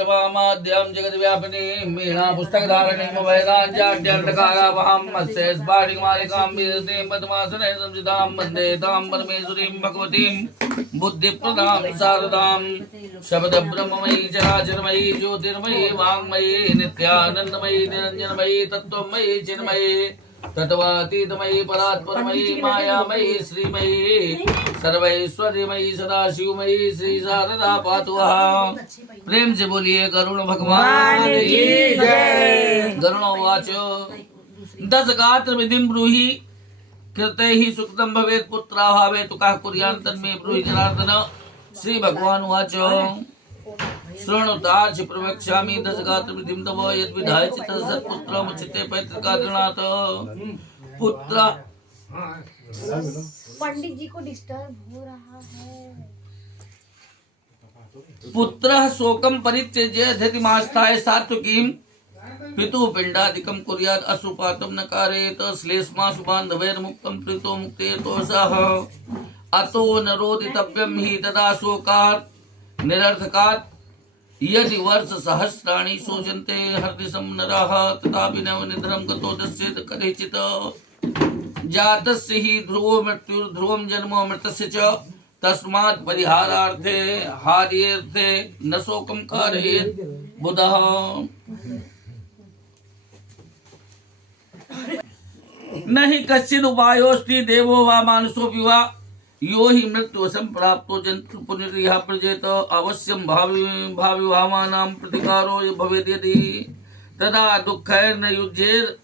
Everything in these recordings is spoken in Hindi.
परमाद्यम जगद्व्यापिनीं मीना पुस्तकधारिणीं वैराज्याढ्यर्धकारावहं मत्स्ये स्फाटिकमालिकां विदतीं पद्मासने संस्थितां वन्दे तां परमेश्वरीं भगवतीं बुद्धिप्रदां शारदां शब्दब्रह्ममयी चराचरमयी ज्योतिर्मयी वाङ्मयी नित्यानन्दमयी निरञ्जनमयी तत्त्वमयी चिन्मयी तत्वातीतमयी परात्परमयी मायामयी श्रीमयी सर्वैश्वर्यमयी सदाशिवमयी श्री शारदा पातु प्रेम से बोलिए गरुण भगवान की जय। गरुणोवाच 10 गात्र विधिं ब्रूहि कृते ही सुकृतं भवेत् पुत्राभावे तु कः कुर्यान् तन्मे ब्रूहि जनार्दन। श्री भगवान उवाच शृणुतार्च प्रवक्ष्यामि 10 गात्र विधिं तव यद्विधाय चित्तः सत्पुत्रमुच्यते पैतृकादृणात्। पुत्र पंडित जी को डिस्टर्ब हो रहा है। पुत्रः शोकं परित्यज्य धृतिमास्थाय सात्विकीं पितुः पिंडादिकं कुर्यात् अश्रुपातं न कारयेत् श्लेष्मासु बान्धवैर्मुक्तं प्रीतो मुक्तेतो सः अतो न रोदितव्यं हि तदा शोकात् निरर्थकात् यदि वर्ष सहस्राणि शोचन्ते हर्दिशं नरः तथापि नव निद्रं गतो दस्येत् कदाचित् जातस्य हि ध्रुवो मृत्युर्ध्रुवं जन्म मृतस्य च तस्मात् परिहारार्थे हार्येऽर्थे न शोकं कारयेत् बुधः। न हि कश्चित् उपायोऽस्ति देवो वा मानुषोऽपि वा यो हि मृत्युवशं प्राप्तो जन्तु पुनरिह प्रजेत अवश्यं भाविभावानां प्रतिकारो भवेत् यदि तदा दुःखैर्न युज्येत्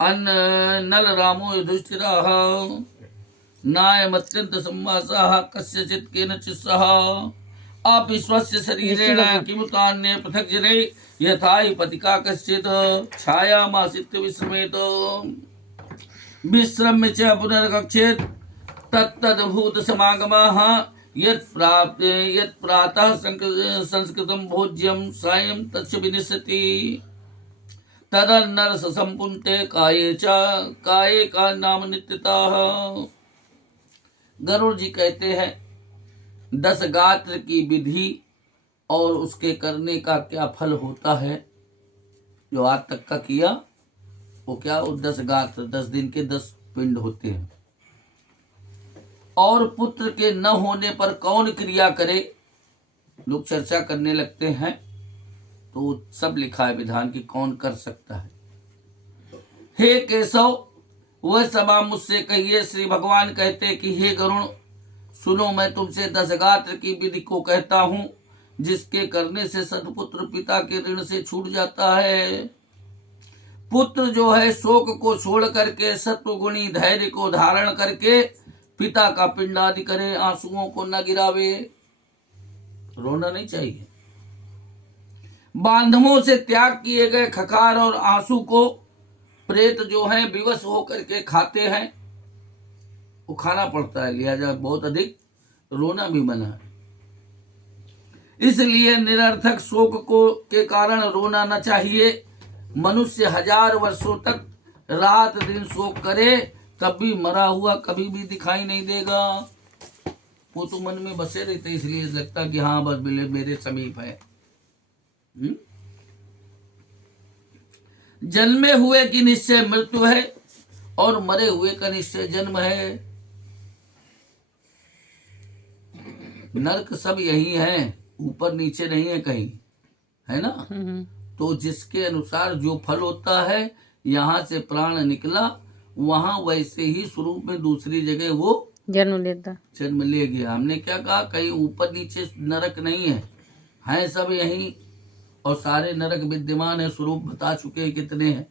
नल रामो युधिष्ठिरः नायमत्यन्त संवासः कस्यचित् केनचित् सह अपि स्वस्य शरीरेण किमुतान्ये पृथक् जने यथा हि पतिका कश्चित् छायामाश्रित्य विश्रमेत विश्रम्य च पुनर्गच्छेत् तत्तद्भूत समागमः यत् प्रातः संस्कृतं भोज्यं सायं तच्च विनिश्यति तदन्नरस संपुन्ते काये का नाम नित्यता। गरुड़ जी कहते हैं 10 गात्र की विधि और उसके करने का क्या फल होता है। जो आज तक का किया वो क्या, वो 10 गात्र 10 दिन के 10 पिंड होते हैं। और पुत्र के न होने पर कौन क्रिया करे, लोग चर्चा करने लगते हैं तो सब लिखा है विधान की कौन कर सकता है। हे केशव वह सभा मुझसे कहिए। श्री भगवान कहते कि हे गरुण सुनो, मैं तुमसे 10 गात्र की विधि को कहता हूं जिसके करने से सदपुत्र पिता के ऋण से छूट जाता है। पुत्र जो है शोक को छोड़ करके सत्वगुणी धैर्य को धारण करके पिता का पिंड आदि करे, आंसुओं को न गिरावे। रोना नहीं चाहिए। बांधवों से त्याग किए गए खखार और आंसू को प्रेत जो हैं विवश होकर के खाते हैं, वो खाना पड़ता है, लिहाजा बहुत अधिक रोना भी मना है। इसलिए निरर्थक शोक को के कारण रोना न चाहिए। मनुष्य 1000 वर्षों तक रात दिन शोक करे तब भी मरा हुआ कभी भी दिखाई नहीं देगा। वो तो मन में बसे रहते, इसलिए लगता कि हाँ बस मेरे समीप है। जन्मे हुए की निश्चय मृत्यु है और मरे हुए का निश्चय जन्म है। नरक सब यही है, ऊपर नीचे नहीं है कहीं, है ना। तो जिसके अनुसार जो फल होता है, यहाँ से प्राण निकला वहां वैसे ही स्वरूप में दूसरी जगह वो जन्म ले गया। हमने क्या कहा, कहीं ऊपर नीचे नरक नहीं है सब यही। और सारे नरक विद्यमान है, स्वरूप बता चुके हैं कितने हैं।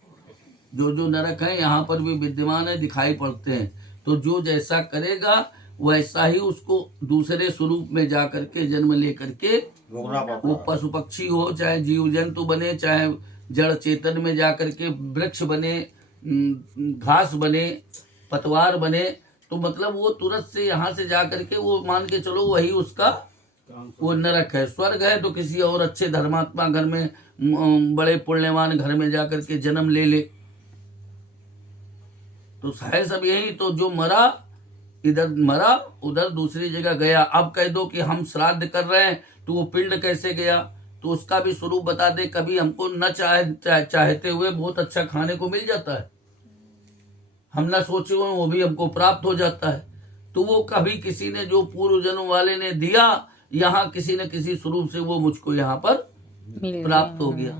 जो नरक है यहाँ पर भी विद्यमान है, दिखाई पड़ते हैं। तो जो जैसा करेगा वैसा ही उसको दूसरे स्वरूप में जा करके जन्म ले करके, वो पशु पक्षी हो चाहे जीव जंतु बने, चाहे जड़ चेतन में जा करके वृक्ष बने, घास बने, पतवार बने, तो मतलब वो तुरंत से यहाँ से जा करके वो मान के चलो वही उसका वो नरक है। स्वर्ग है तो किसी और अच्छे धर्मात्मा घर में, बड़े पुण्यवान घर में जाकर के जन्म ले ले। तो है सब यही। तो जो मरा इधर मरा उधर दूसरी जगह गया। अब कह दो कि हम श्राद्ध कर रहे हैं तो वो पिंड कैसे गया, तो उसका भी स्वरूप बता दे। कभी हमको न चाहते हुए बहुत अच्छा खाने को मिल जाता है, हम ना सोचे हुए वो भी हमको प्राप्त हो जाता है। तो वो कभी किसी ने जो पूर्व जन्म वाले ने दिया, यहाँ किसी न किसी स्वरूप से वो मुझको यहाँ पर प्राप्त हो गया।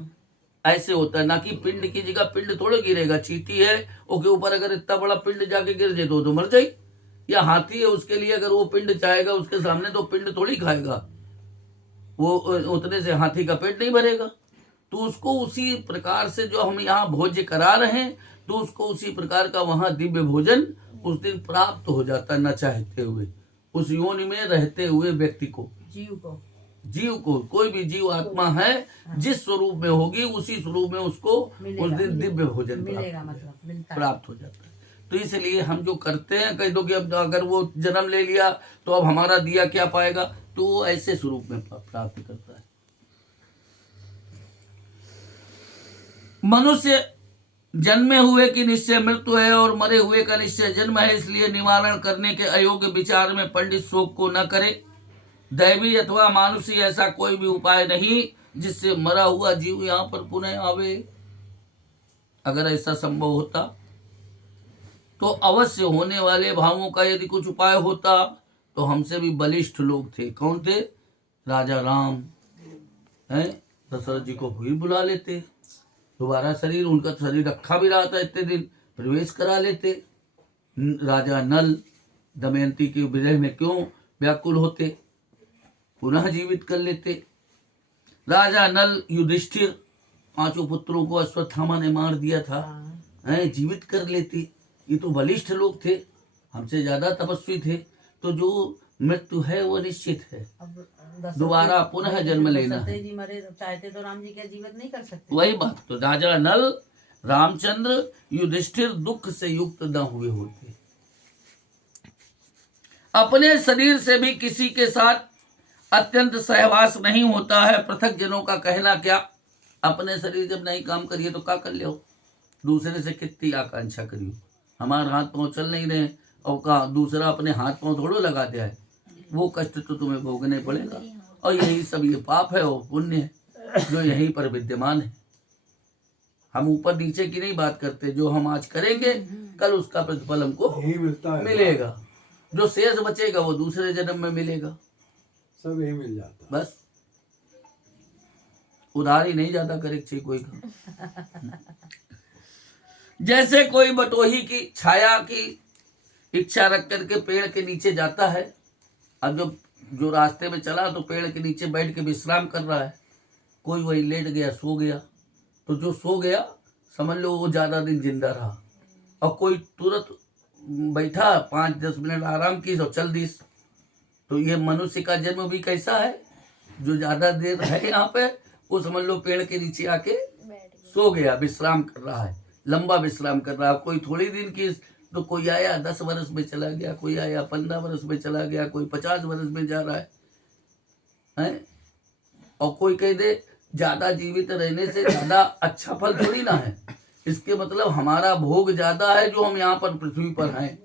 ऐसे होता है, ना कि पिंड की जगह पिंड थोड़े गिरेगा। चींटी है, उसके ऊपर अगर इतना बड़ा पिंड जाके गिर जाए तो मर जाए। या हाथी है, उसके लिए अगर वो पिंड चाहेगा उसके सामने तो पिंड थोड़ी खाएगा, वो उतने से हाथी का पेट नहीं भरेगा। तो उसको उसी प्रकार से जो हम यहाँ भोज्य करा रहे हैं, तो उसको उसी प्रकार का वहां दिव्य भोजन उस दिन प्राप्त हो जाता न चाहते हुए, उस योनि में रहते हुए व्यक्ति को, जीव को। कोई भी जीव आत्मा है जिस स्वरूप में होगी उसी स्वरूप में उसको उस दिन दिव्य भोजन प्राप्त हो जाता है। तो इसलिए हम जो करते हैं, कह दो कि अब अगर वो जन्म ले लिया तो अब हमारा दिया क्या पाएगा, तो वो ऐसे स्वरूप में प्राप्त करता है। मनुष्य जन्मे हुए की निश्चय मृत्यु है और मरे हुए का निश्चय जन्म है, इसलिए निवारण करने के अयोग्य विचार में पंडित शोक को न करे। दैवी अथवा मानुषी ऐसा कोई भी उपाय नहीं जिससे मरा हुआ जीव यहाँ पर पुनः आवे। अगर ऐसा संभव होता तो अवश्य होने वाले भावों का यदि कुछ उपाय होता तो हमसे भी बलिष्ठ लोग थे। कौन थे? राजा राम हैं, दशरथ जी को भी बुला लेते, दोबारा शरीर, उनका शरीर रखा भी रहा था इतने दिन, प्रवेश करा लेते। राजा नल दमयंती के विरह में क्यों व्याकुल होते, पुनः जीवित कर लेते। राजा नल युधिष्ठिर, 5 पुत्रों को अश्वत्थामा ने मार दिया था, हैं, जीवित कर लेते। ये तो बलिष्ठ लोग थे, हमसे ज्यादा तपस्वी थे। तो जो मृत्यु है वो निश्चित है, दोबारा पुनः जन्म लेना है। जी मरे चाहते तो राम जी क्या जीवित नहीं कर सकते? वही बात। तो राजा नल, रामचंद्र, युधिष्ठिर दुख से युक्त न हुए होते। अपने शरीर से भी किसी के साथ अत्यंत सहवास नहीं होता है। पृथक जनों का कहना क्या, अपने शरीर जब नहीं काम करिए तो क्या कर लियो, दूसरे से कितनी आकांक्षा करियो। हमारे हाथ पांव चल नहीं रहे और कहा दूसरा अपने हाथ पांव थोड़ो लगा दिया है, वो कष्ट तो तुम्हें भोगने पड़ेगा। और यही सब ये पाप है और पुण्य है जो यहीं पर विद्यमान है। हम ऊपर नीचे की नहीं बात करते, जो हम आज करेंगे कल उसका प्रतिफल हमको मिलेगा। जो शेष बचेगा वो दूसरे जन्म में मिलेगा, सब यही मिल जाता। बस उधारी नहीं ज्यादा करे चाहिए कोई का। जैसे कोई बटोही की छाया की इच्छा रख करके पेड़ के नीचे जाता है, अब जो रास्ते में चला तो पेड़ के नीचे बैठ के विश्राम कर रहा है, कोई वही लेट गया, सो गया। तो जो सो गया समझ लो वो ज्यादा दिन जिंदा रहा, और कोई तुरंत बैठा 5-10 मिनट आराम की तो चल दिस। तो ये मनुष्य का जन्म भी कैसा है, जो ज्यादा देर है यहाँ पे वो समझ लो पेड़ के नीचे आके सो गया, विश्राम कर रहा है, लंबा विश्राम कर रहा है। कोई थोड़ी दिन की, तो कोई आया 10 वर्ष में चला गया, कोई आया 15 वर्ष में चला गया, कोई 50 वर्ष में जा रहा है? और कोई कह दे ज्यादा जीवित रहने से ज्यादा अच्छा फल थोड़ी ना है। इसके मतलब हमारा भोग ज्यादा है जो हम यहाँ पर पृथ्वी पर हैं,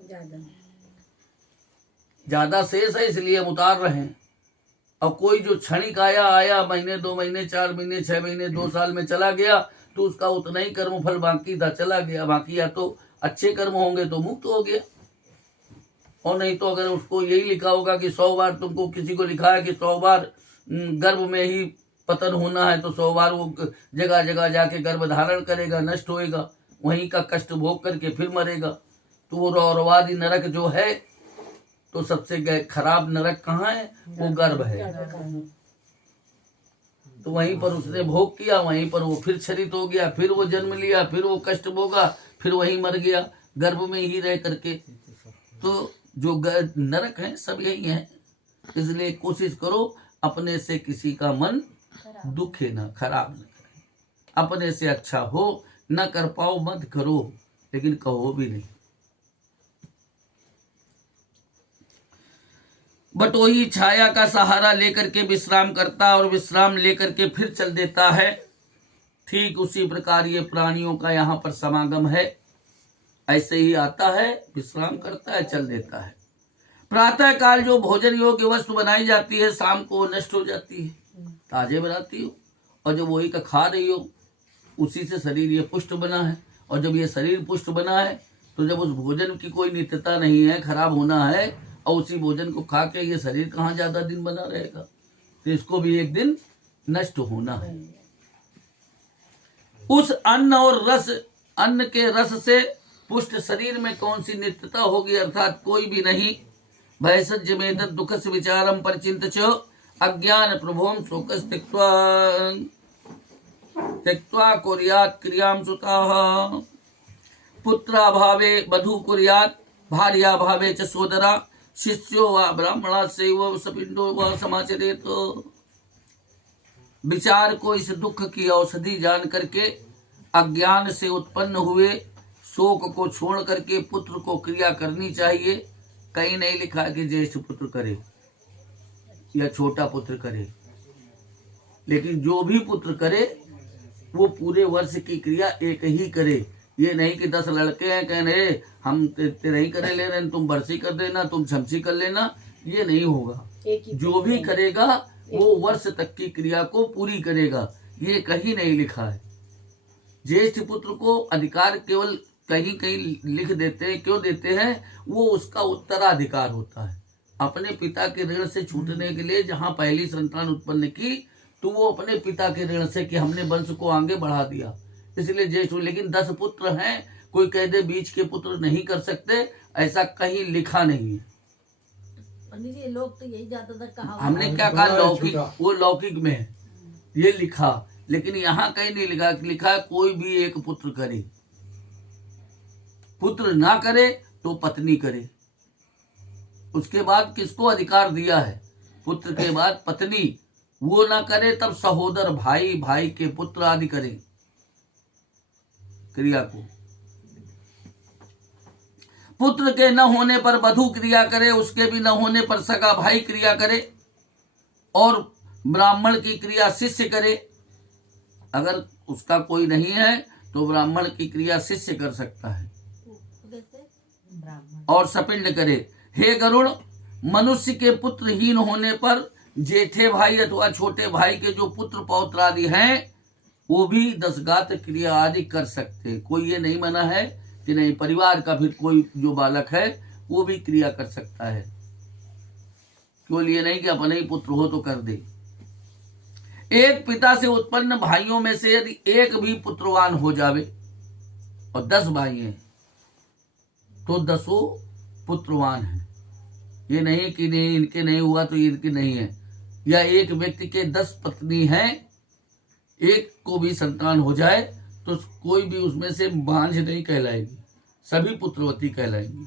ज्यादा शेष है इसलिए हम उतार रहे हैं। और कोई जो क्षणिक आया महीने 2 महीने 4 महीने 6 महीने 2 साल में चला गया, तो उसका उतना ही कर्म फल बाकी था, चला गया। बाकी या तो अच्छे कर्म होंगे तो मुक्त हो गया, और नहीं तो अगर उसको यही लिखा होगा कि 100 बार, तुमको किसी को लिखा है कि 100 बार गर्भ में ही पतन होना है, तो 100 बार वो जगह जगह जाके गर्भ धारण करेगा, नष्ट होएगा, वहीं का कष्ट भोग करके फिर मरेगा। तो वो रौरवादी नरक जो है, तो सबसे खराब नरक कहाँ है, वो गर्भ है। तो वहीं पर उसने भोग किया, वहीं पर वो फिर क्षरित हो गया, फिर वो जन्म लिया, फिर वो कष्ट भोगा, फिर वहीं मर गया गर्भ में ही रह करके। तो जो नरक है सब यही है। इसलिए कोशिश करो अपने से किसी का मन दुखे ना, खराब न करे। अपने से अच्छा हो, न कर पाओ मत करो, लेकिन कहो भी नहीं। बटोही छाया का सहारा लेकर के विश्राम करता और विश्राम लेकर के फिर चल देता है। ठीक उसी प्रकार ये प्राणियों का यहाँ पर समागम है, ऐसे ही आता है, विश्राम करता है, चल देता है। प्रातः काल जो भोजन योग्य वस्तु बनाई जाती है, शाम को नष्ट हो जाती है। ताजे बनाती हो, और जब वही का खा रही हो, उसी से शरीर ये पुष्ट बना है। और जब ये शरीर पुष्ट बना है तो जब उस भोजन की कोई नित्यता नहीं है, खराब होना है, और उसी भोजन को खा के ये शरीर कहाँ ज्यादा दिन बना रहेगा, तो इसको भी एक दिन नष्ट होना है। उस अन्न के रस से पुष्ट शरीर में कौन सी नित्यता होगी, अर्थात कोई भी नहीं। भयसज्य में दुख से विचारम परिचिंत च अज्ञान प्रभोम शोकस त्यक्त्वा कुर्यात् क्रियां सुताः। पुत्राभावे वधू कुर्यात् भार्याभावे च सोदरा शिष्यो वा ब्राह्मणा सेव सपिंडो व समाचरेत। विचार को इस दुख की औषधि जान करके अज्ञान से उत्पन्न हुए शोक को छोड़ करके पुत्र को क्रिया करनी चाहिए। कहीं नहीं लिखा कि ज्येष्ठ पुत्र करे या छोटा पुत्र करे, लेकिन जो भी पुत्र करे वो पूरे वर्ष की क्रिया एक ही करे। ये नहीं कि 10 लड़के हैं कह रहे हम तेरे ही करे ले रहे हैं, तुम बरसी कर देना, तुम छमसी कर लेना, ये नहीं होगा। जो भी करेगा वो वर्ष तक की क्रिया को पूरी करेगा, ये कहीं नहीं लिखा है। ज्येष्ठ पुत्र को अधिकार केवल कहीं कहीं लिख देते हैं, क्यों देते हैं, वो उसका उत्तराधिकार होता है। अपने पिता के ऋण से छूटने के लिए जहाँ पहली संतान उत्पन्न की तो वो अपने पिता के ऋण से कि हमने वंश को आगे बढ़ा दिया, इसलिए ज्येष्ठ। लेकिन 10 पुत्र हैं, कोई कह दे बीच के पुत्र नहीं कर सकते, ऐसा कहीं लिखा नहीं है। पंडित जी लोग तो यही ज्यादातर कहा, हमने क्या कहा, लौकिक, वो लौकिक में है ये लिखा, लेकिन यहाँ कहीं नहीं लिखा। लिखा कोई भी एक पुत्र करे, पुत्र ना करे तो पत्नी करे। उसके बाद किसको अधिकार दिया है, पुत्र के बाद पत्नी, वो ना करे तब सहोदर भाई, भाई के पुत्र आदि करें क्रिया को। पुत्र के न होने पर वधू क्रिया करे, उसके भी न होने पर सगा भाई क्रिया करे, और ब्राह्मण की क्रिया शिष्य करे। अगर उसका कोई नहीं है तो ब्राह्मण की क्रिया शिष्य कर सकता है, और सपिंड करे। हे गरुड़, मनुष्य के पुत्रहीन होने पर जेठे भाई अथवा छोटे भाई के जो पुत्र पौत्र आदि हैं वो भी 10 गात्र क्रिया आदि कर सकते। कोई ये नहीं मना है कि नहीं, परिवार का फिर कोई जो बालक है वो भी क्रिया कर सकता है। केवल ये नहीं कि अपने ही पुत्र हो तो कर दे। एक पिता से उत्पन्न भाइयों में से यदि एक भी पुत्रवान हो जावे, और 10 भाई हैं तो 10 पुत्रवान हैं। ये नहीं कि नहीं इनके नहीं हुआ तो इनके नहीं है। या एक व्यक्ति के 10 पत्नी हैं, एक को भी संतान हो जाए तो कोई भी उसमें से भांज नहीं कहलाएगी, सभी पुत्रवती कहलाएंगी।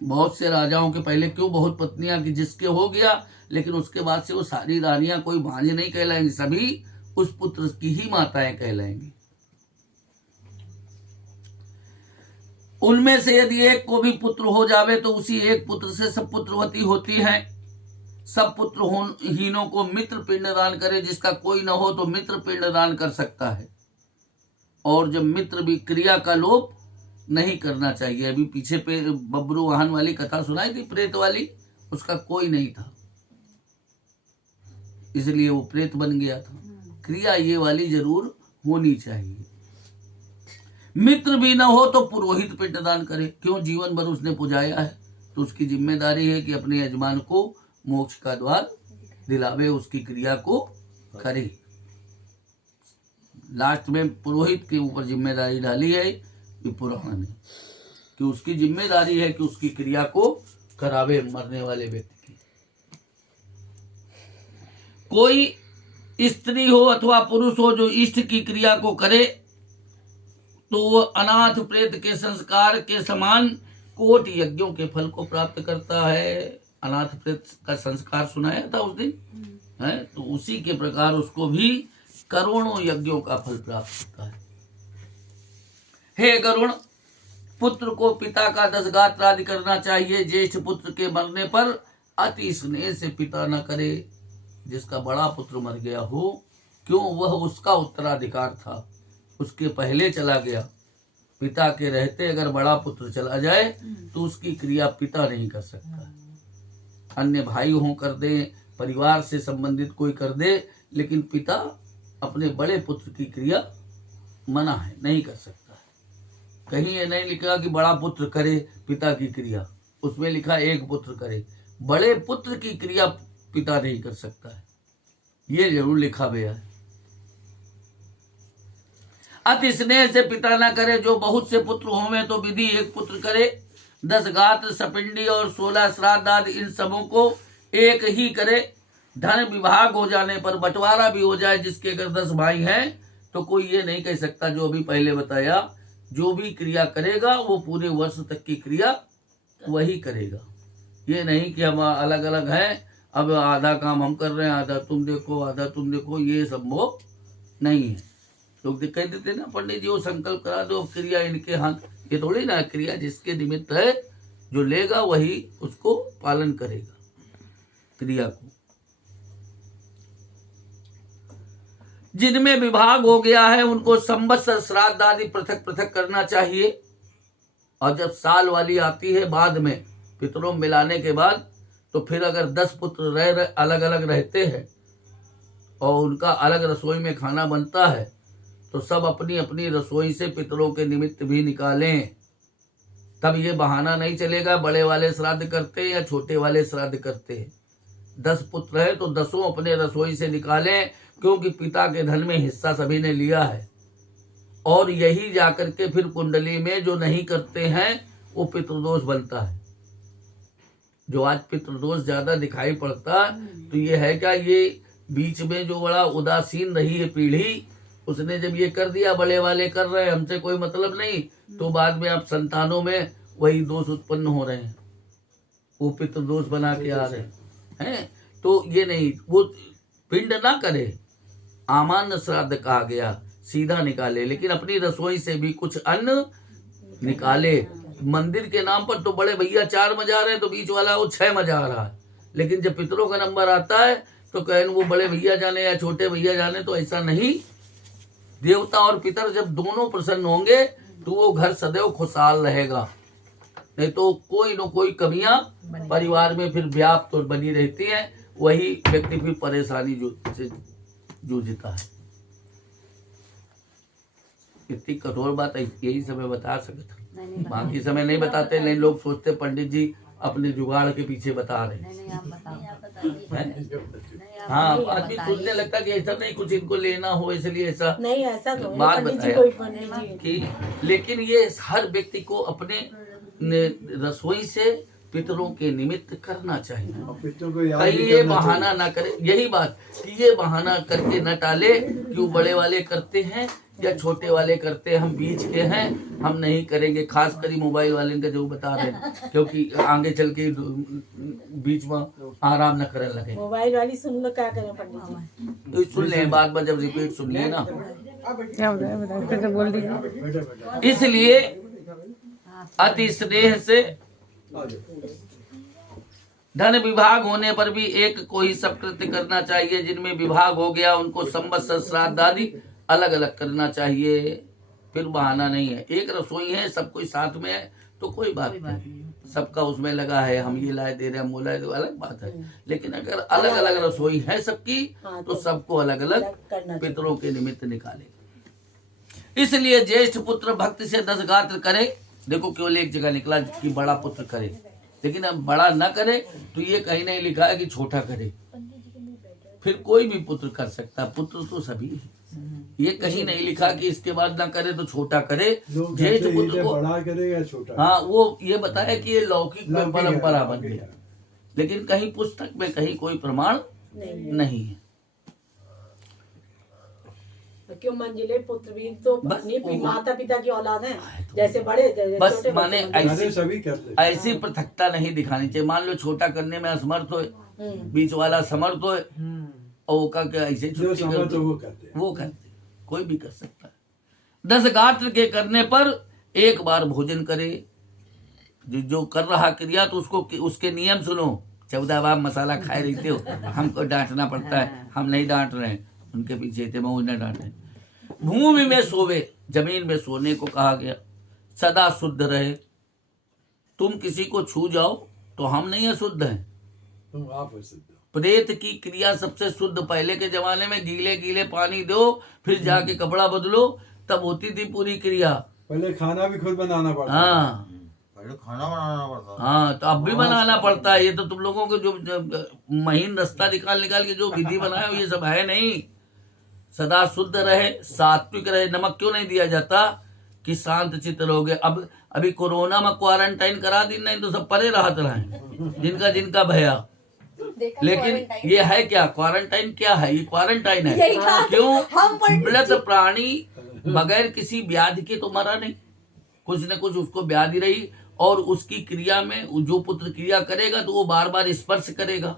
बहुत से राजाओं के पहले क्यों बहुत पत्नियां की, जिसके हो गया, लेकिन उसके बाद से वो सारी रानियां कोई भांज नहीं कहलाएंगी, सभी उस पुत्र की ही माताएं कहलाएंगी। उनमें से यदि एक को भी पुत्र हो जावे तो उसी एक पुत्र से सब पुत्रवती होती हैं। सब पुत्रहीनों को मित्र पिंड दान करे, जिसका कोई न हो तो मित्र पिंड दान कर सकता है। और जब मित्र भी क्रिया का लोप नहीं करना चाहिए। अभी पीछे पे बबरू वाहन वाली कथा सुनाई थी, प्रेत वाली, उसका कोई नहीं था इसलिए वो प्रेत बन गया था। क्रिया ये वाली जरूर होनी चाहिए। मित्र भी न हो तो पुरोहित पिंडदान करे, क्यों, जीवन भर उसने पुजाया है तो उसकी जिम्मेदारी है कि अपने यजमान को मोक्ष का द्वार दिलावे, उसकी क्रिया को करे। लास्ट में पुरोहित के ऊपर जिम्मेदारी डाली है ये पुराण ने, कि उसकी जिम्मेदारी है कि उसकी क्रिया को करावे मरने वाले व्यक्ति की। कोई स्त्री हो अथवा पुरुष हो जो इष्ट की क्रिया को करे तो वो अनाथ प्रेत के संस्कार के समान कोटि यज्ञों के फल को प्राप्त करता है। अनाथ प्रेत का संस्कार सुनाया था उस दिन, है तो उसी के प्रकार उसको भी करोड़ों यज्ञों का फल प्राप्त होता है। हे गरुण, पुत्र को पिता का 10 गात्र आदि करना चाहिए। ज्येष्ठ पुत्र के मरने पर अति स्नेह से पिता न करे। जिसका बड़ा पुत्र मर गया हो, क्यों, वह उसका उत्तराधिकार था, उसके पहले चला गया। पिता के रहते अगर बड़ा पुत्र चला जाए तो उसकी क्रिया पिता नहीं कर सकता। अन्य भाई हों कर दें, परिवार से संबंधित कोई कर दे, लेकिन पिता अपने बड़े पुत्र की क्रिया मना है, नहीं कर सकता है। कहीं ये नहीं लिखा कि बड़ा पुत्र करे पिता की क्रिया, उसमें लिखा एक पुत्र करे, बड़े पुत्र की क्रिया पिता नहीं कर सकता है, ये जरूर लिखा गया है। अति स्नेह से पिता न करे, जो बहुत से पुत्र होवे तो विधि एक पुत्र करे। 10 गात्र सपिंडी और 16 श्राद्ध आदि इन सबों को एक ही करे। धन विभाग हो जाने पर बंटवारा भी हो जाए, जिसके अगर 10 भाई हैं तो कोई ये नहीं कह सकता, जो अभी पहले बताया, जो भी क्रिया करेगा वो पूरे वर्ष तक की क्रिया वही करेगा। ये नहीं कि हम अलग अलग हैं, अब आधा काम हम कर रहे हैं, आधा तुम देखो, आधा तुम देखो, ये संभव नहीं है। लोग कह देते ना, पंडित जी वो संकल्प करा दो, क्रिया इनके हाथ, ये थोड़ी ना, क्रिया जिसके निमित्त है, जो लेगा वही उसको पालन करेगा क्रिया को। जिनमें विभाग हो गया है उनको संवत्सर श्राद्ध आदि पृथक पृथक करना चाहिए। और जब साल वाली आती है बाद में पितरों मिलाने के बाद, तो फिर अगर 10 पुत्र अलग अलग रहते हैं और उनका अलग रसोई में खाना बनता है, तो सब अपनी अपनी रसोई से पितरों के निमित्त भी निकालें। तब ये बहाना नहीं चलेगा बड़े वाले श्राद्ध करते हैं या छोटे वाले श्राद्ध करते हैं। 10 पुत्र है तो 10 अपने रसोई से निकालें, क्योंकि पिता के धन में हिस्सा सभी ने लिया है। और यही जाकर के फिर कुंडली में जो नहीं करते हैं वो पितृदोष बनता है। जो आज पितृदोष ज्यादा दिखाई पड़ता तो ये है क्या, ये बीच में जो बड़ा उदासीन रही है पीढ़ी, उसने जब ये कर दिया, बड़े वाले कर रहे हैं, हमसे कोई मतलब नहीं, तो बाद में आप संतानों में वही दोष उत्पन्न हो रहे हैं, वो पितृदोष बना के आ रहे हैं। तो ये नहीं, वो पिंड ना करे, आमान्य श्राद्ध कहा गया, सीधा निकाले, लेकिन अपनी रसोई से भी कुछ अन्न निकाले। मंदिर के नाम पर तो बड़े भैया 4 मजा रहे हैं, तो बीच वाला वो 6 मजा रहा है, लेकिन जब पितरों का नंबर आता है तो कहें वो बड़े भैया जाने या छोटे भैया जाने, तो ऐसा नहीं। देवता और पितर जब दोनों प्रसन्न होंगे तो वो घर सदैव खुशहाल रहेगा, नहीं तो कोई न कोई कमियां परिवार में फिर व्याप्त और बनी रहती हैं, वही व्यक्ति फिर परेशानी से जूझता है। इतनी कठोर बात यही समय बता सकता, बाकी समय नहीं बताते, लेकिन लोग सोचते पंडित जी अपने जुगाड़ के पीछे बता रहे हैं। हाँ, आदमी सुनने लगता कि ऐसा नहीं, कुछ इनको लेना हो इसलिए ऐसा नहीं, ऐसा तो बात बताया कि, लेकिन ये हर व्यक्ति को अपने रसोई से पितरों के निमित्त करना चाहिए। कहीं ये बहाना ना करे, यही बात कि ये बहाना करके न टाले कि वो बड़े वाले करते हैं या छोटे वाले करते हैं, हम बीच के हैं, हम नहीं करेंगे। खास कर मोबाइल वाले का जो बता रहे हैं, क्योंकि आगे चल के बीच में आराम न करने लगे। मोबाइल वाली सुन लो, क्या करें पंडित जी, तो सुन ले, बाद में जब रिपीट सुनिए ना, इसलिए अति स्नेह से धन विभाग होने पर भी एक को ही सब कृत्य करना चाहिए। जिनमें विभाग हो गया उनको संवत्सर श्राद्ध आदि अलग अलग करना चाहिए, फिर बहाना नहीं है। एक रसोई है, सब कोई साथ में है तो कोई बात नहीं, सबका उसमें लगा है, हम ये लाए दे रहे हैं, वो लाए, तो अलग बात है। लेकिन अगर अलग अलग रसोई है सबकी, तो सबको अलग अलग पितरों के निमित्त निकाले। इसलिए ज्येष्ठ पुत्र भक्ति से 10 गात्र करे। देखो केवल एक जगह निकला कि बड़ा पुत्र करे, लेकिन अब बड़ा न करे तो ये कहीं नहीं लिखा है कि छोटा करे। फिर कोई भी पुत्र कर सकता, पुत्र तो सभी है, ये कहीं नहीं लिखा कि इसके बाद ना करे तो छोटा करे। ज्येष्ठ पुत्र को बड़ा करे या छोटा, हाँ, वो ये बताया कि ये लौकिक परंपरा बन गई, लेकिन कहीं पुस्तक में कहीं कोई प्रमाण नहीं है। क्यों मंजिले पुत्र भी तो अपनी माता पिता की औलाद है, जैसे बड़े बस माने ऐसी हाँ। पृथकता नहीं दिखानी चाहिए। मान लो छोटा करने में असमर्थ हो, बीच वाला समर्थ हो, और वो का क्या ऐसे छुट्टी वो करते, कोई भी कर सकता है। 10 गात्र के करने पर एक बार भोजन करे। जो कर रहा क्रिया तो उसको उसके नियम सुनो। 14 बार मसाला खाए रहते हो, हमको डांटना पड़ता है, हम नहीं डांट रहे हैं, उनके पीछे थे, मैं न डांटे। भूमि में सोवे, जमीन में सोने को कहा गया। सदा शुद्ध रहे, तुम किसी को छू जाओ तो हम नहीं अशुद्ध हैं, तुम आप अशुद्ध हो। प्रेत की क्रिया सबसे शुद्ध। पहले के जमाने में गीले गीले पानी दो, फिर जाके कपड़ा बदलो, तब होती थी पूरी क्रिया। पहले खाना भी खुद बनाना पड़ता था। हाँ पहले खाना बनाना पड़ता था। हाँ, तो अब भी बनाना पड़ता है। ये तो तुम लोगों को जो महीन रास्ता निकाल निकाल के जो विधि बनाए हो, ये सब है नहीं। सदा शुद्ध रहे, सात्विक रहे। नमक क्यों नहीं दिया जाता कि शांत चित्त रहोगे। अब अभी कोरोना में क्वारंटाइन करा दी, नहीं तो सब परे रहत रहे जिनका जिनका भया। लेकिन ये है क्या क्वारंटाइन? क्या है ये? क्वारंटाइन है। क्यों? मृत प्राणी बगैर किसी व्याधि के तो मरा नहीं, कुछ न कुछ उसको व्याधि रही, और उसकी क्रिया में जो पुत्र क्रिया करेगा तो वो बार बार स्पर्श करेगा।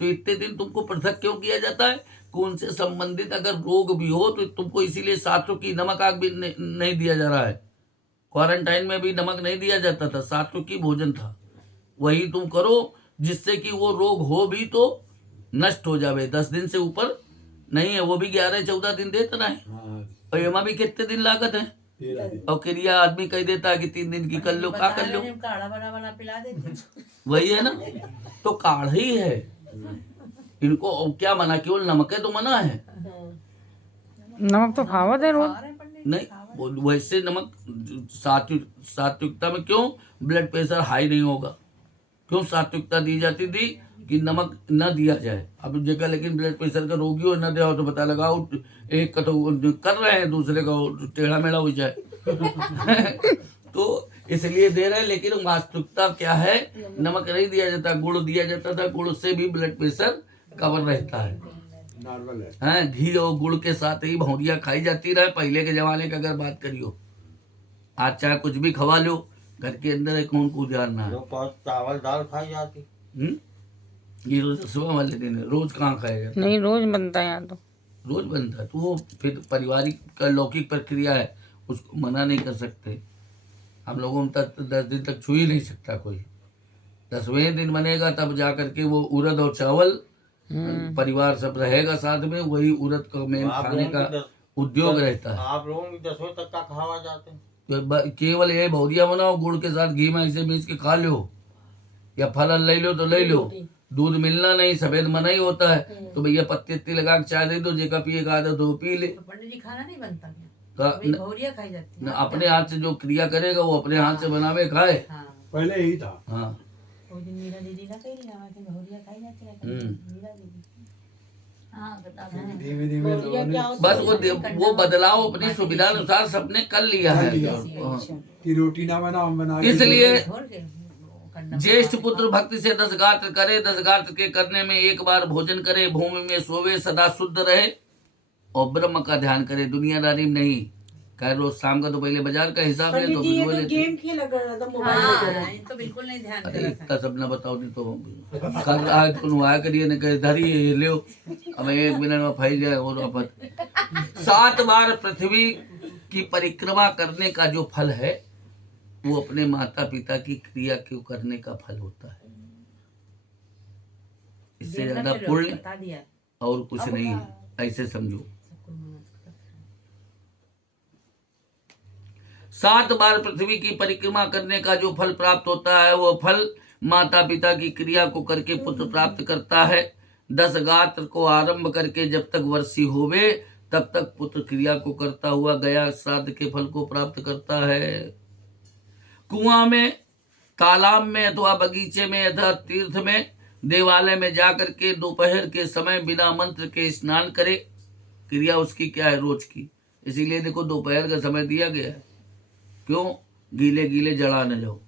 तो इतने दिन तुमको पृथक क्यों किया जाता है? कि उनसे संबंधित अगर रोग भी हो तो तुमको इसीलिए सात्विक नमक आग भी नहीं दिया जा रहा है। क्वारंटाइन में भी नमक नहीं दिया जाता था, सात्विक भोजन था। वही तुम करो जिससे कि वो रोग हो भी तो नष्ट हो जावे। 10 दिन से ऊपर नहीं है, वो भी 11-14 दिन देता है। हाँ, और एमा भी कितने दिन लागत है? 13 दिन। और क्रिया आदमी कह देता है कि 3 दिन की कर लो, क्या कर लो, काढ़ा बना बना पिला देते। वही है ना। तो काढ़ा ही है इनको। और क्या मना? केवल नमक है तो मना है? नमक तो खावा दे रोज। नहीं, वैसे नमक सात्विकता में क्यों ब्लड प्रेशर हाई नहीं होगा? क्यों सात्विकता दी जाती थी कि नमक न दिया जाए? अब जगह लेकिन ब्लड प्रेशर का रोगी हो न दिया हो तो पता लगाओ एक का तो कर रहे हैं, दूसरे का टेढ़ा मेढ़ा हो जाए। तो इसलिए दे रहे हैं। लेकिन वास्तविकता क्या है? नमक नहीं दिया जाता, गुड़ दिया जाता था। गुड़ से भी ब्लड प्रेशर कवर रहता है। नॉर्मल है। हैं, घी और गुड़ के साथ ही भौरिया खाई जाती रहे। पहले के जमाने की अगर बात करियो, आज चाहे कुछ भी खवा लो, घर के अंदर है कौन को जानना है। जो चावल दाल खाई जाती। ये रोज सुबह वाले दिन है, रोज कहाँ खाएगा? नहीं, रोज बनता है यहाँ तो। रोज बनता है तो वो फिर पारिवारिक का लौकिक प्रक्रिया है, उसको मना नहीं कर सकते। हम लोगों में तक 10 दिन तक छू ही नहीं सकता कोई। 10वें दिन बनेगा तब जा करके वो उड़द और चावल परिवार सब रहेगा साथ में। वही उड़द का मेन आप खाने लोगों का की 10 उद्योग रहता है। आप लोगों की 10वें तक का खावा जाते हैं। तो केवल ये भौरिया बनाओ, गुड़ के साथ घी में ऐसे मिक्स के खा लो, या फल ले लो तो ले लो। दूध मिलना नहीं, सफेद मना ही होता है। तो भैया पत्ती उत्ती लगा के चाय दे दो, जेका पिए का आदत हो पी ले। तो पंडित जी खाना नहीं बनता क्या? का- अभी भौरिया खाई जाती न है। अपने हाथ से जो क्रिया करेगा वो अपने हाथ से बनावे खाए। हाँ, पहले ही था। हाँ, वो दिन मीरा दीदी ना कही रही हमारे भौरिया खाई जाती है। मीरा दीदी हाँ बता दें। धीमे धीमे लोगों ने बस वो बदलाव अपनी सुविधा अनुसार सबने कर लिया है। हाँ। कि रोटी ना बनाओ, हम बना के इसलिए छोड़ के वो करना ज्येष्ठ पुत्र भक्ति से 10 गात्र करे, 10 गात्र के करने में एक बार भोजन करे, भूमि में सोवे, सदा शुद्ध रहे और ब्रह्म का ध्यान करे, दुनियादारी में नहीं। कह रोज शाम का तो पहले बाजार का हिसाब ले पंडित तो जी ये वो तो लेते। गेम खेला कर रहा था मोबाइल हाँ, में। ये तो बिल्कुल नहीं ध्यान अरे करता इतना सब ना बताओ नहीं तो कल आज तुम आया करिए न कहे धरी ये ले अब 1 मिनट में फैल जाए और आपत। 7 बार पृथ्वी की परिक्रमा करने का जो फल है वो अपने माता पिता की क्रिया क्यों करने का फल होता है। इससे देखना ज्यादा फिर पुण्य बता दिया और कुछ नहीं है, ऐसे समझो। 7 बार पृथ्वी की परिक्रमा करने का जो फल प्राप्त होता है वो फल माता पिता की क्रिया को करके पुत्र प्राप्त करता है। 10 गात्र को आरंभ करके जब तक वर्षी होवे तब तक पुत्र क्रिया को करता हुआ गया श्राद्ध के फल को प्राप्त करता है। कुआं में, तालाब में अथवा बगीचे में अथवा तीर्थ में, देवालय में जाकर के दोपहर के समय बिना मंत्र के स्नान करे। क्रिया उसकी क्या है? रोज की। इसीलिए देखो दोपहर का समय दिया गया है। क्यों? गीले गीले जला न जाओ।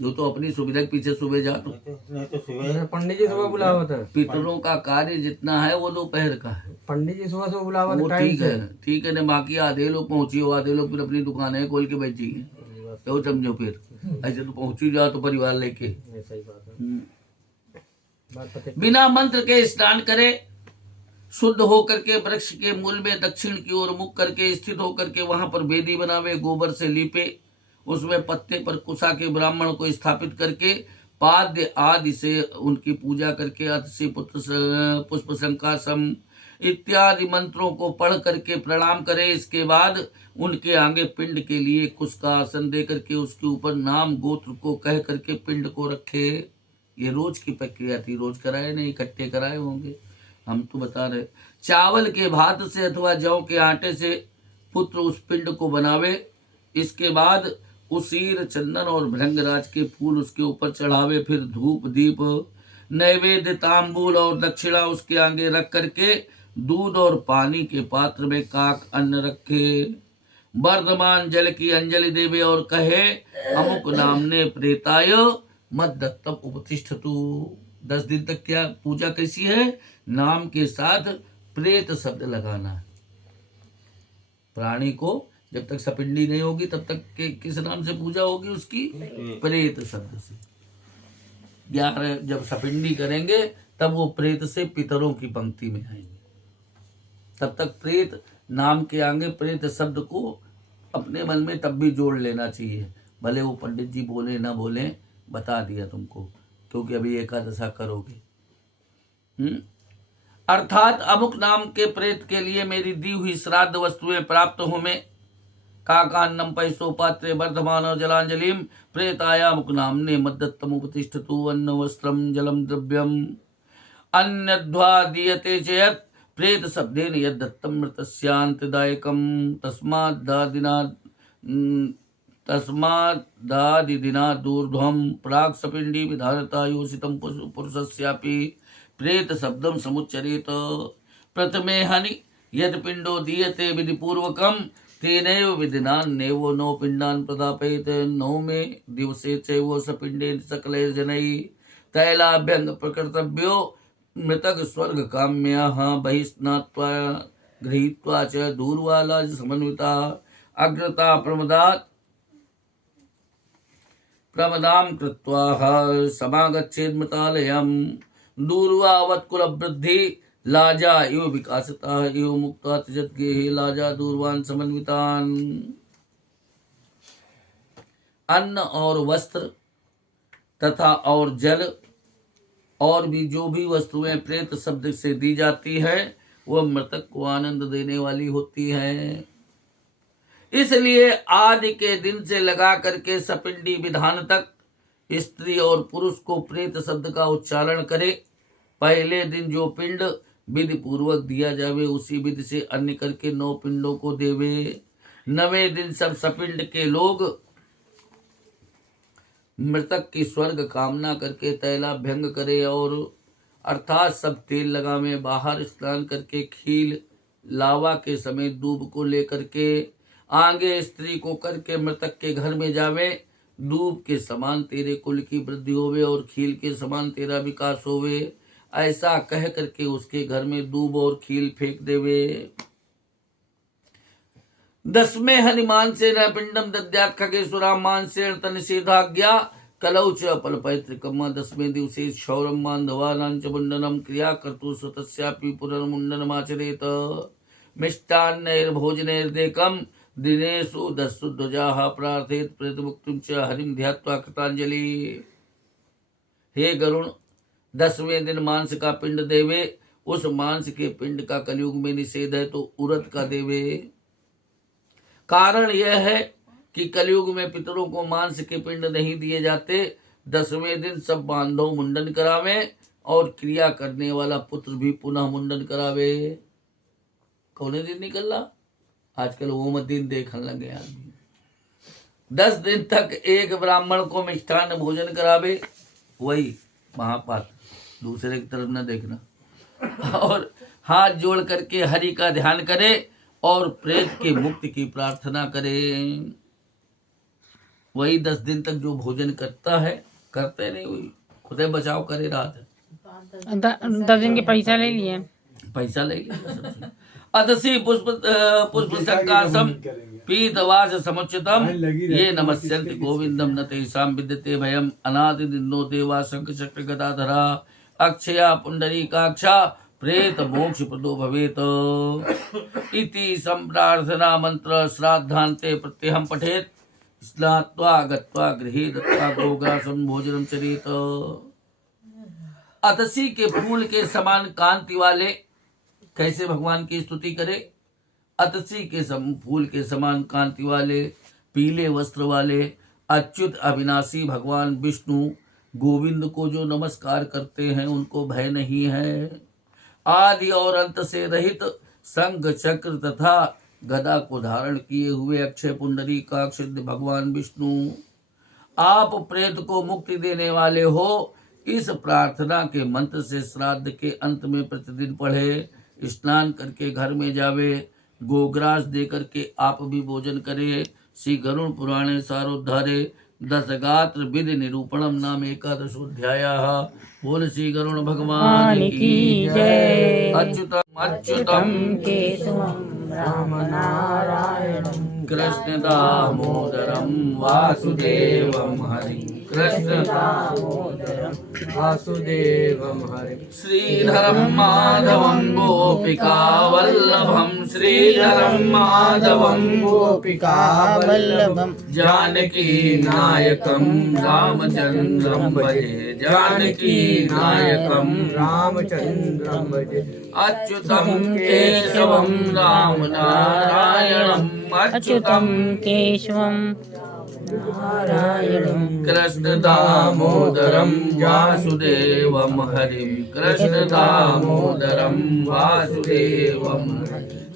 जो तो अपनी सुविधा के पीछे सुबह जा तो नहीं तो सुबह पंडित जी सुबह बुलावत है। पितरों का कार्य जितना है वो दोपहर का है। पंडित जी सुबह सुबह बुलावत वो टाइम ठीक से। है, ठीक है ना। बाकी आधे लोग पहुंची हो, आधे लोग फिर अपनी दुकानें खोल के बैठिए, तो समझो फिर ऐसे तो पहुंची जाओ तो परिवार लेके। सही बात है। बात पते बिना मंत्र के स्नान करे, शुद्ध होकर के वृक्ष के मूल में दक्षिण की ओर मुख करके स्थित होकर के वहां पर वेदी बनावे, गोबर से लीपे, उसमें पत्ते पर कुशा के ब्राह्मण को स्थापित करके पाद्य आदि से उनकी पूजा करके अतसी पुष्प शंकासम इत्यादि मंत्रों को पढ़ करके प्रणाम करे। इसके बाद उनके आगे पिंड के लिए कुश का आसन दे करके उसके ऊपर नाम गोत्र को कह करके पिंड को रखे। ये रोज की प्रक्रिया थी, रोज कराए नहीं, इकट्ठे कराए होंगे, हम तो बता रहे। चावल के भात से अथवा जौ के आटे से पुत्र उस पिंड को बनावे। इसके बाद उसीर, चंदन और भृंगराज के फूल उसके ऊपर चढ़ावे। फिर धूप दीप, नैवेद्य, तांबूल और दक्षिणा उसके आगे रख करके दूध और पानी के पात्र में काक अन्न रखे। वर्धमान जल की अंजलि देवे और कहे, अमुक नामने प्रेताय मत दत्तम उपतिष्ठतु। 10 दिन तक क्या पूजा कैसी है? नाम के साथ प्रेत शब्द लगाना है। प्राणी को जब तक सपिंडी नहीं होगी तब तक किस नाम से पूजा होगी उसकी? प्रेत शब्द से। 11 जब सपिंडी करेंगे तब वो प्रेत से पितरों की पंक्ति में आएंगे। तब तक प्रेत नाम के आगे प्रेत शब्द को अपने मन में तब भी जोड़ लेना चाहिए, भले वो पंडित जी बोले ना बोले, बता दिया तुमको, क्योंकि अभी एकादशा करोगे। अर्थात अमुक नाम के प्रेत के लिए मेरी दी हुई श्राद्ध वस्तुएं प्राप्त हो में काकान्नम पैसो पात्रे वर्धमान जलांजलिम प्रेताया अमुक नामने मद्दत्तम उपतिष्ठतु अन्न वस्त्रम जलम द्रव्यम अन्यद्वा दीयते चेत् प्रेत शब्देन यद्दत्तम मृतस्यान्तदायकम तस्मादादिदिना दूर्ध्वम प्राग सपिंडी विधानता योषितम पुरुषस्यापि प्रेत शब्दम समुच्चरेत। प्रथमे हनि यद पिंडो दीयते विधिपूर्वकम तेनैव विधिनान्नेवो नो पिंडान् प्रदापयेत्। नवमे दिवसे चैव सपिंडे सकले जनैः तैलाभ्यंग प्रकर्तव्यो मृतक स्वर्ग काम्याः बहिस्नात्वा गृहीत्वा च दूर्वाला समन्विता अग्रता प्रमदां कृत्वा समागच्छेत् मृतालयम्। दूर्वावत्कुलवृद्धि लाजा इव विकासिता इव मुक्ता त्यजत गेहे लाजा दूर्वान् समन्वितान्। अन्न और वस्त्र तथा और जल और भी जो भी वस्तुएं प्रेत शब्द से दी जाती है वह मृतक को आनंद देने वाली होती है। इसलिए आदि के दिन से लगा करके सपिंडी विधान तक स्त्री और पुरुष को प्रेत शब्द का उच्चारण करे। पहले दिन जो पिंड विधि पूर्वक दिया जावे उसी विधि से अन्य करके 9 पिंडों को देवे। 9वें दिन सब सपिंड के लोग मृतक की स्वर्ग कामना करके तैलाभ्यंग करे और अर्थात सब तेल लगावे, बाहर स्नान करके खील लावा के समेत दूब को लेकर के आगे स्त्री को करके मृतक के घर में जावे। दूब के समान तेरे कुल की वृद्धि होवे और खील के समान तेरा विकास होवे, ऐसा कह करके उसके घर में दूब और खील फेंक देवे। 10वें हनुमान से न पिंडम दद्यात् खगेश्वरा मानसेन तनिषेधाज्ञा कलौ च फलपैतृकम्। 10वें दिवसे क्षौरम मांधवानां च मुंडनम क्रिया कर्तु स्वतस्यापि पुनर्मुंडनमाचरेत। मिष्टान्नैर्भोजनैर्देकम् दिनेषु 10 ध्वजाः प्रार्थेत प्रेतमुक्तिं च हरिं ध्यात्वा कृतांजलि। हे गरुण, 10वें दिन मांस का पिंड देवे। उस मांस के पिंड का कलयुग में निषेध है तो उरत का देवे। कारण यह है कि कलयुग में पितरों को मांस के पिंड नहीं दिए जाते। 10वें दिन सब बांधव मुंडन करावे और क्रिया करने वाला पुत्र भी पुनः मुंडन करावे। कौने दिन निकल रहा? आजकल वो दिन देखने लगे आदमी। 10 दिन तक एक ब्राह्मण को मिष्ठान भोजन करावे, वही महापात्र, दूसरे की तरफ न देखना, और हाथ जोड़ करके हरि का ध्यान करे और प्रेत के मुक्ति की प्रार्थना करे। वही 10 दिन तक जो भोजन करता है, करते नहीं, वही खुदे बचाव करे रात। 10 दिन के पैसा ले लिए, पैसा ले लिया। अतसी पुष्प संकासम पीतवास समुचितम ये नमस्यन्ति गोविंदम न तेषां विद्यते भयम्। अनादि दिनो देवा शंख चक्र गदाधरा अक्षया पुंडरीकाक्षा प्रेत मोक्ष प्रदो भवेत। इति संप्रार्थना मंत्र श्राद्धान्ते प्रत्यहं पठेत। स्नात्वा गत्वा गृहे दत्वा गोग्रासं भोजनं चरेत। अतसी के फूल के समान कांति वाले, कैसे भगवान की स्तुति करे? अतसी के फूल के समान कांति वाले, पीले वस्त्र वाले, अच्युत अविनाशी भगवान विष्णु गोविंद को जो नमस्कार करते हैं उनको भय नहीं है। आदि और अंत से रहित शंख चक्र तथा गदा को धारण किए हुए अक्षय पुंडरीकाक्ष भगवान विष्णु, आप प्रेत को मुक्ति देने वाले हो। इस प्रार्थना के मंत्र से श्राद्ध के अंत में प्रतिदिन पढ़े। स्नान करके घर में जावे, गोग्रास दे करके आप भी भोजन करे। श्री गरुड़ पुराणे सारोद्धारे दशगात्र विधि निरूपणम नाम एकादशोऽध्यायः। बोल श्री गरुड़ भगवान की जय। अच्युतम अच्युतम केशवम राम नारायणं कृष्ण दामोदरम वासुदेवम हरि कृष्ण वासुदेवं हरि श्रीधरं माधवं गोपिका वल्लभं श्रीधरं माधवं गोपिका वल्लभम जानकी नायकं रामचंद्रं भजे जानकी नायकं रामचंद्रं भजे अच्युतं केशवं राम नारायणं अच्युतम केशवम नारायणं कृष्ण दामोदरं वासुदेवं हरिं कृष्ण दामोदरं वासुदेवं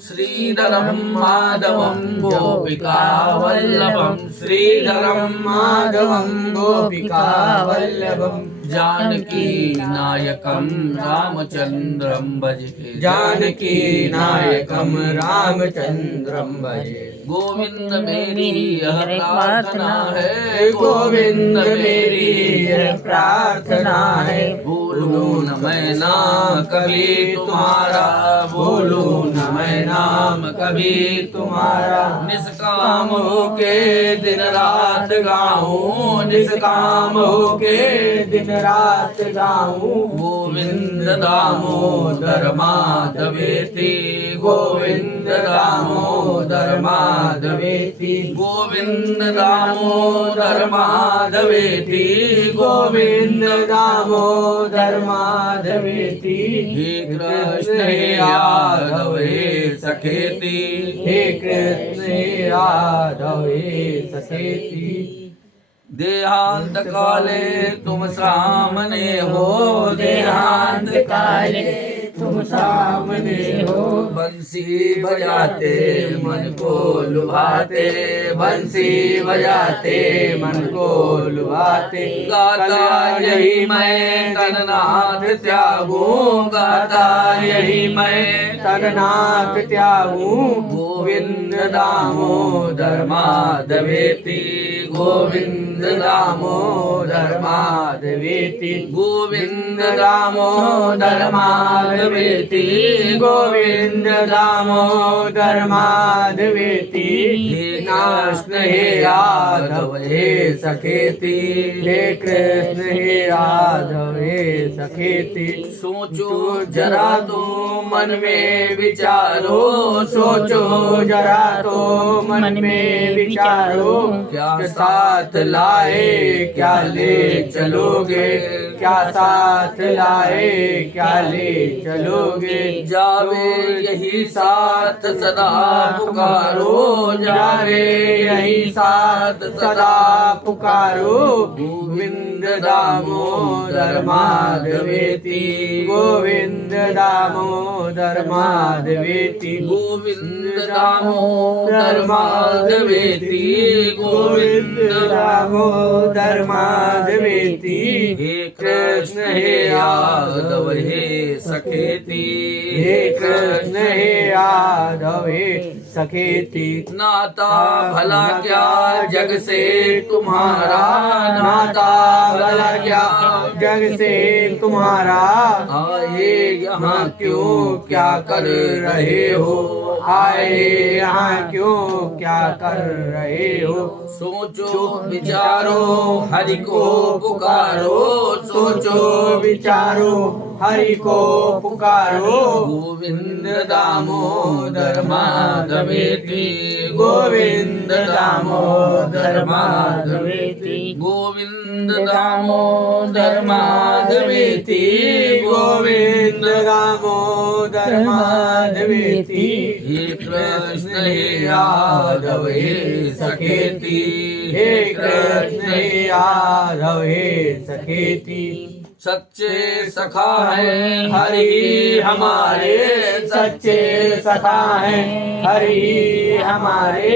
श्रीधरं माधवं गोपिका वल्लभं श्रीधरं माधवं गोपिका वल्लभं जानकी नायकं रामचंद्रं भजे जानकी नायकं रामचंद्रं भजे गोविंद मेरी यह प्रार्थना है गोविंद मेरी यह प्रार्थना है भूलूं न मैं नाम कभी तुम्हारा भूलूं न मैं नाम कभी तुम्हारा निष्काम होके दिन रात गाऊं निष्काम होके दिन रात गाऊं गोविंद दामोदर माधवेति गोविंद दामोदर माधवेति गोविंद दामोदर माधवेति गोविंद दामोदर माधवेति हे कृष्ण हे यादव हे सखेति हे कृष्ण हे यादव हे सखेति देहांत काले तुम सामने हो देहांत काले तुम सामने हो बंसी बजाते मन को लुभाते बंसी बजाते मन को लुभाते गाता यही मैं तननाथ त्यागूं गाता यही मैं तननाथ त्यागूं गोविंद दामोदर माधवेति गोविंद दामोदर माधवेति गोविंद दामोदर माधवेति गोविंद दामोदर माधवेति हे कृष्ण हे यादव हे सखेति हे कृष्ण हे यादव हे सखेति सोचो जरा तो मन में विचारो सोचो जरा तो मन में विचारो क्या साथ लाए क्या ले चलोगे क्या साथ लाए क्या ले चलोगे जावे यही साथ सदा पुकारो जावे यही साथ सदा पुकारो गोविंद दामोदर माधवेति गोविंद दामोदर माधवेति गोविंद दामोदर माधवेति गोविंद दामोदर माधवेति हे कृष्ण हे यादव हे सखेति हे कृष्ण हे यादव हे सखेति नाता भला क्या जग से तुम्हारा नाता भला क्या जग से तुम्हारा आए यहाँ क्यों क्या कर रहे हो आए यहाँ क्यों क्या कर रहे हो सोचो विचारो हरि को पुकारो सोचो विचारो हरि को पुकारो गोविंद दामोदर माधवेति गोविंद दामोदर माधवेति गोविंद दामोदर माधवेति गोविंद गोविंद दामोदर माधवेति हे कृष्ण हे यादव हे सखेती हे कृष्ण हे यादव हे सखेति सच्चे सखा है हरि हमारे सच्चे सखा हैं हरि हमारे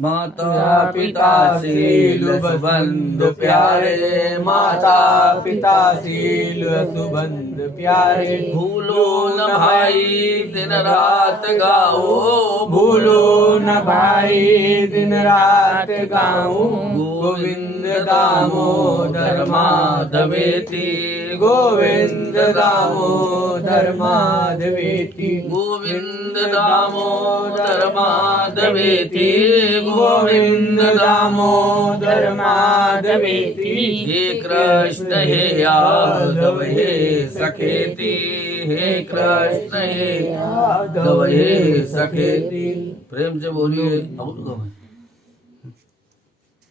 माता पिता शील सुबंध प्यारे माता पिता शील सुबंध प्यारे भूलो न भाई दिन रात गाओ भूलो न भाई दिन रात गाऊं गोविंद दामोदर माधवेति गोविंद दामोदर माधवेति गोविंद दामोदर माधवेति गोविंद दामोदर माधवेति हे कृष्ण हे यादव हे सखेती हे कृष्ण हे यादव हे सखेती प्रेम से बोलिए अब तो कम है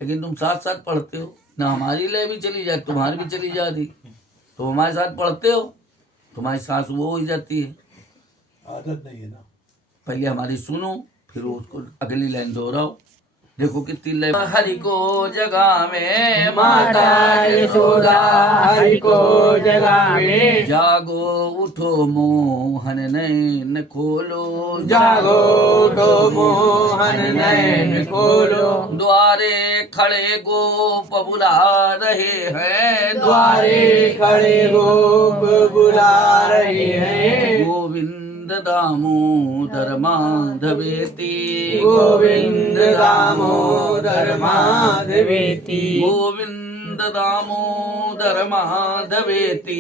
लेकिन तुम साथ साथ पढ़ते हो ना हमारी लय भी चली जाती तुम्हारी भी चली जाती तो हमारे साथ पढ़ते हो तुम्हारी सांस वो हो जाती है आदत नहीं है ना। पहले हमारी सुनो फिर उसको अगली लाइन दोहराओ देखो कितनी लय हरि को जगह में माता यशोदा हरि को जगावे जागो उठो मोहन नैन खोलो जागो तो मोहन नैन खोलो द्वारे खड़े गोप बुला रहे हैं द्वारे खड़े गोप बुला रहे हैं गोविंद दामोदर माधवेति गोविंद दामोदर माधवेति गोविंद दामोदर माधवेति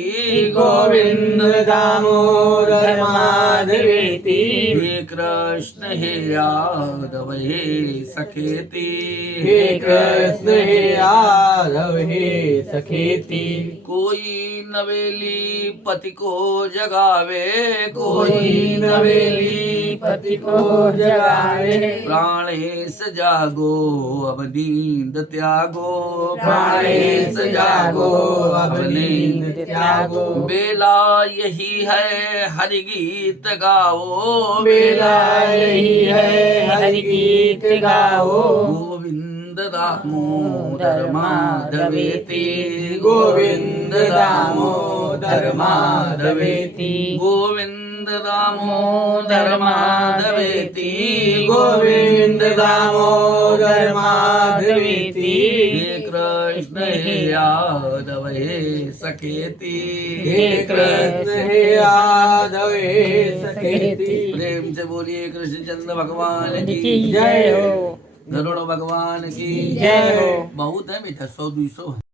गोविंद दामोदर माधवेति हे कृष्ण हे यादव हे सखेती हे कृष्ण हे यादव हे सखेति कोई नवेली पति को जगावे कोई नवेली पति को जगावे प्राणेश जागो अब नींद त्यागो प्राणेश जागो अब नींद त्यागो बेला यही है हरि गीत गाओ बेला यही है हरि गीत गाओ गोविंद दामोदर माधवेति गोविंद दामोदर माधवेति गोविंद दामोदर माधवेति गोविंद दामोदर माधवेति हे कृष्ण हे यादव हे सखेती हे कृष्ण हे यादव हे सखेति प्रेम से बोलिए कृष्ण चंद्र भगवान की जय हो गरुड़ भगवान की जय हो बहुत है बेटा 100-200 है